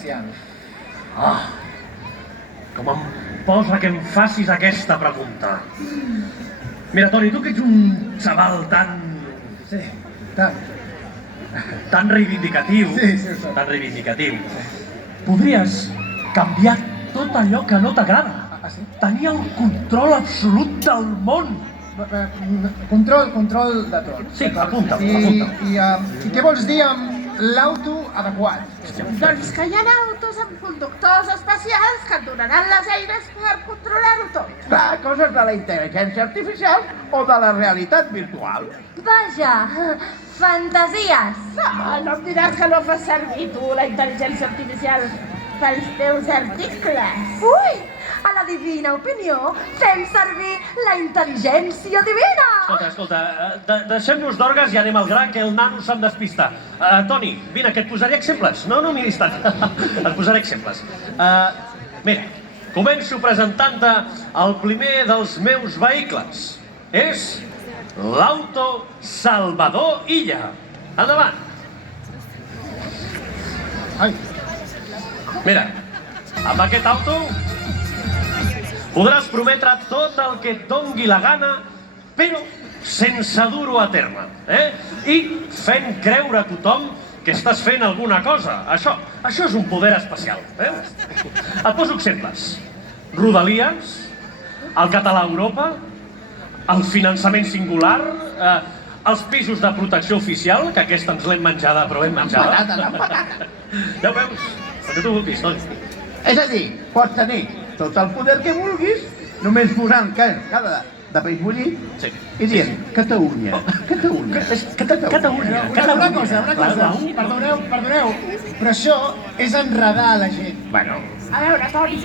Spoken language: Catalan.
espacial. Ah, com em posa que em facis aquesta pregunta. Mira, Toni, tu que ets un xaval tan Sí, tant. reivindicatiu, Sí, ho sé. tan reivindicatiu, podries canviar tot allò que no t'agrada. Ah, sí? Tenir el control absolut del món. Control de tot. Sí, apunta-ho, I què vols dir amb l'auto adequat? Doncs que hi ha autos amb conductors especials que et donaran les eines per controlar-ho tot. Clar, coses de la intel·ligència artificial o de la realitat virtual. Vaja, fantasies. No em diràs que no fas servir tu la intel·ligència artificial pels teus articles. Ui, a la divina opinió fem servir la intel·ligència divina. Escolta, deixem-nos d'orgues i anem al gra, que el nano se'm despista. Toni, vine, que et posaré exemples. No miris tant. Et posaré exemples. Mira, començo presentant-te el primer dels meus vehicles. És l'auto Salvador Illa. Endavant. Ai, Mira, amb aquest auto podràs prometre tot el que et dongui la gana, però sense dur-ho a terme, I fent creure a tothom que estàs fent alguna cosa. Això és un poder especial, Et poso exemples. Rodalies, el català a Europa, el finançament singular, els pisos de protecció oficial, que aquesta ens l'hem menjada, però ben menjada. Ja ho veus, el que tu vulguis, Toni. És a dir, pots tenir tot el poder que vulguis, només posant cada de peix bullit i dient Catalunya, Catalunya. Catalunya. una cosa, perdoneu, però això és enredar la gent. Bueno, A veure, Toni,